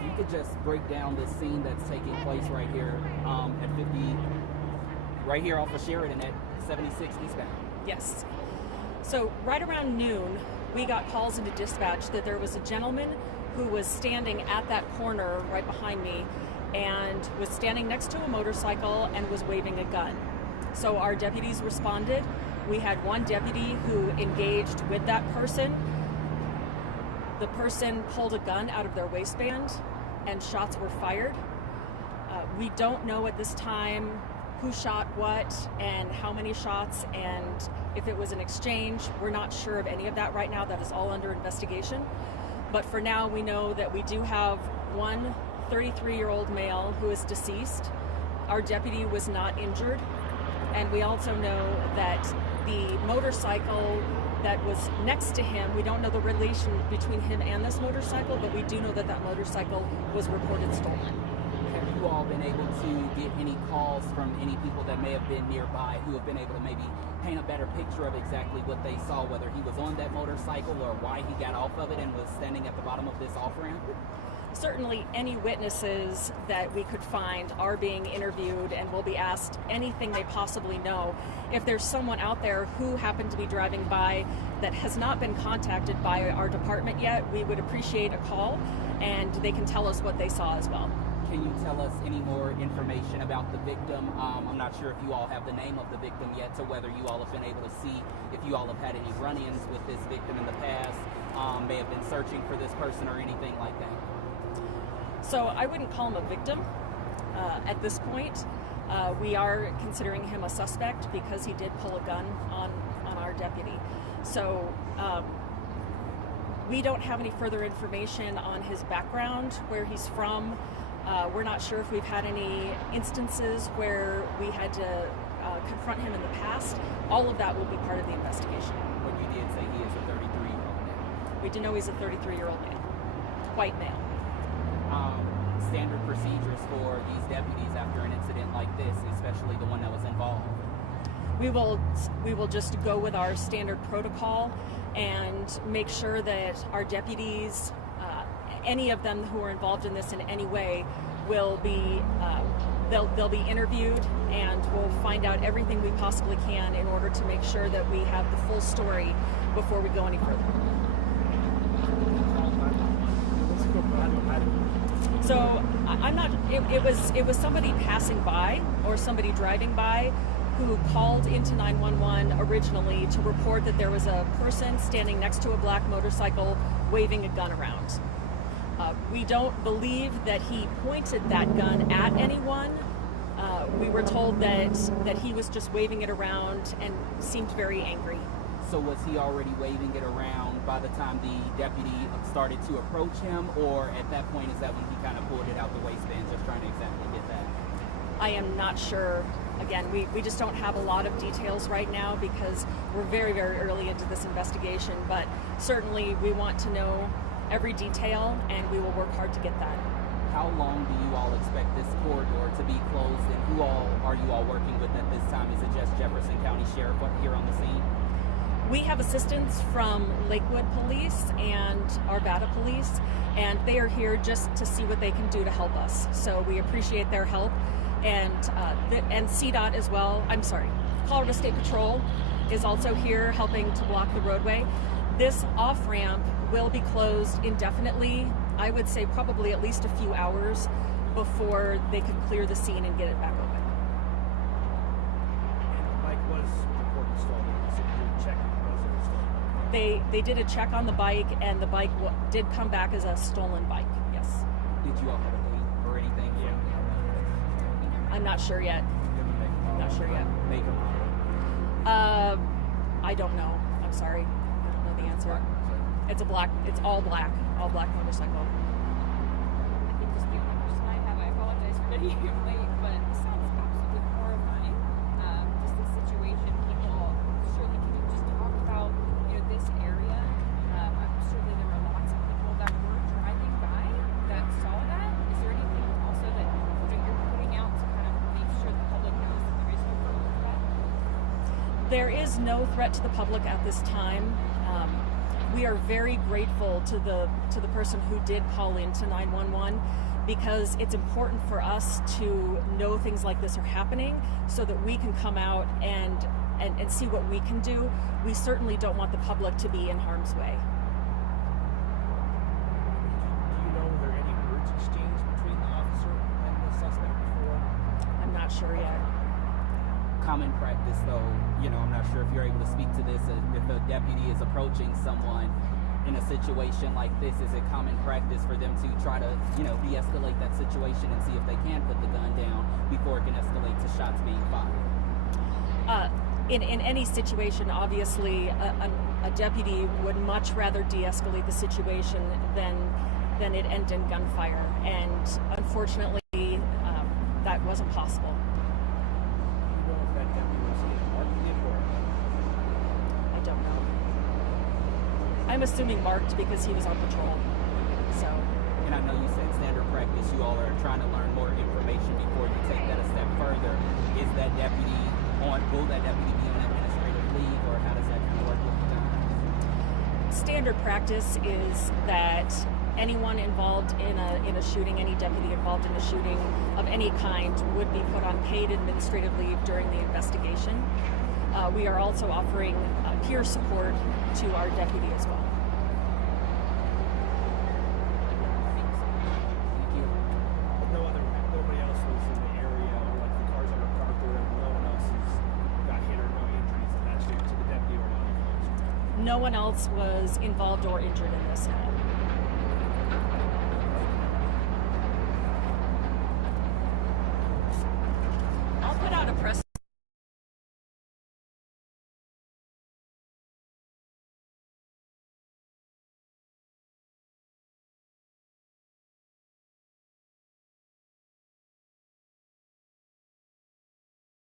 if you could just break down this scene that's taking place right here at 50, right here off of Sheridan at 76 eastbound. Yes. So right around noon, we got calls into dispatch that there was a gentleman who was standing at that corner right behind me and was standing next to a motorcycle and was waving a gun. So our deputies responded. We had one deputy who engaged with that person. The person pulled a gun out of their waistband and shots were fired. We don't know at this time who shot what and how many shots and if it was an exchange. We're not sure of any of that right now. That is all under investigation. But for now, we know that we do have one 33-year-old male who is deceased. Our deputy was not injured. And we also know that the motorcycle that was next to him, we don't know the relation between him and this motorcycle, but we do know that that motorcycle was reported stolen. Have you all been able to get any calls from any people that may have been nearby who have been able to maybe paint a better picture of exactly what they saw, whether he was on that motorcycle or why he got off of it and was standing at the bottom of this off-ramp? Certainly any witnesses that we could find are being interviewed and will be asked anything they possibly know. If there's someone out there who happened to be driving by that has not been contacted by our department yet, we would appreciate a call and they can tell us what they saw as well. Can you tell us any more information about the victim? I'm not sure if you all have the name of the victim yet, so whether you all have been able to see if you all have had any run-ins with this victim in the past, may have been searching for this person or anything like that. So I wouldn't call him a victim at this point. We are considering him a suspect because he did pull a gun on our deputy. So we don't have any further information on his background, where he's from. We're not sure if we've had any instances where we had to confront him in the past. All of that will be part of the investigation. But you did say he is a 33-year-old man. We do know he's a 33-year-old man, white male. Standard procedures for these deputies after an incident like this, especially the one that was involved? We will just go with our standard protocol and make sure that our deputies, any of them who are involved in this in any way, will be they'll be interviewed, and we'll find out everything we possibly can in order to make sure that we have the full story before we go any further. So I'm not. It was somebody passing by or somebody driving by who called into 911 originally to report that there was a person standing next to a black motorcycle waving a gun around. We don't believe that he pointed that gun at anyone. We were told that he was just waving it around and seemed very angry. So was he already waving it around by the time the deputy started to approach him, or at that point is that when he kind of pulled it out the waistband, just trying to exactly get that? I am not sure. Again, we just don't have a lot of details right now because we're very, very early into this investigation, but certainly we want to know every detail and we will work hard to get that. How long do you all expect this corridor to be closed, and who all are you all working with at this time? Is it just Jefferson County Sheriff here on the scene? We have assistance from Lakewood Police and Arvada Police, and they are here just to see what they can do to help us. So we appreciate their help, and CDOT as well. I'm sorry, Colorado State Patrol is also here helping to block the roadway. This off-ramp will be closed indefinitely. I would say probably at least a few hours before they could clear the scene and get it back open. And the bike was reported stolen. So you did check it, was it stolen? They did a check on the bike, and the bike did come back as a stolen bike, yes. Did you all have a date or anything? Yeah. I'm not sure yet. Not sure yet. Make a I don't know. I'm sorry. I don't know the answer. It's all black motorcycle. I think just the only question I have, I apologize for getting you late, but it sounds absolutely horrifying. Just the situation, people, surely can you just talk about, this area? I'm surely there were lots of people that were driving by that saw that. Is there anything also that you're putting out to kind of make sure the public knows that there is no further threat? There is no threat to the public at this time. we are very grateful to the person who did call in to 911, because it's important for us to know things like this are happening so that we can come out and see what we can do. We certainly don't want the public to be in harm's way. Do you know were there any words exchanged between the officer and the suspect before? I'm not sure yet. Common practice, though, I'm not sure if you're able to speak to this. If a deputy is approaching someone in a situation like this, is it common practice for them to try to, de-escalate that situation and see if they can put the gun down before it can escalate to shots being fired? In any situation, obviously, a deputy would much rather de-escalate the situation than it end in gunfire, and unfortunately, that wasn't possible. Do you know if that deputy was marked or? I don't know. I'm assuming marked because he was on patrol. So. And I know you said standard practice, you all are trying to learn more information before you take that a step further. Will that deputy be on administrative leave, or how does that kind of work with you guys? Standard practice is that anyone involved in a shooting, any deputy involved in a shooting of any kind, would be put on paid administrative leave during the investigation. We are also offering peer support to our deputy as well. Thank you. Nobody else was in the area, or like the cars that were parked or whatever. No one else got hit or no injuries attached to the deputy or anything else. No one else was involved or injured in this at all.